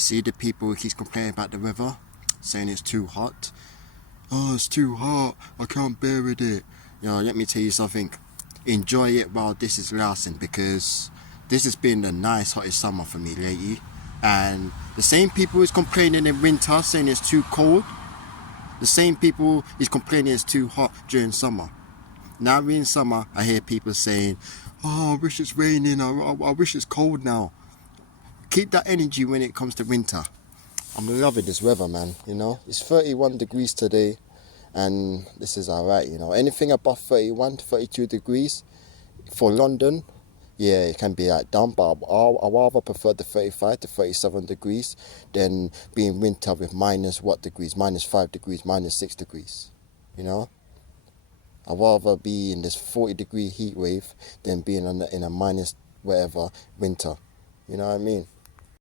See the people he's complaining about the weather, saying it's too hot. Oh, it's too hot, I can't bear with it. Let me tell you something. Enjoy it while this is lasting, because this has been the nice hottest summer for me lately. And the same people who's complaining in winter, saying it's too cold, the same people is complaining it's too hot during summer. Now we're in summer, I hear people saying, oh, I wish it's raining, I wish it's cold now. Keep that energy when it comes to winter. I'm loving this weather, man. It's 31 degrees today, and this is alright. Anything above 31 to 32 degrees for London, yeah, it can be like down, but I rather prefer the 35 to 37 degrees than being winter with minus what degrees, minus 5 degrees, minus 6 degrees. I'd rather be in this 40-degree heat wave than being in a minus whatever winter. You know what I mean?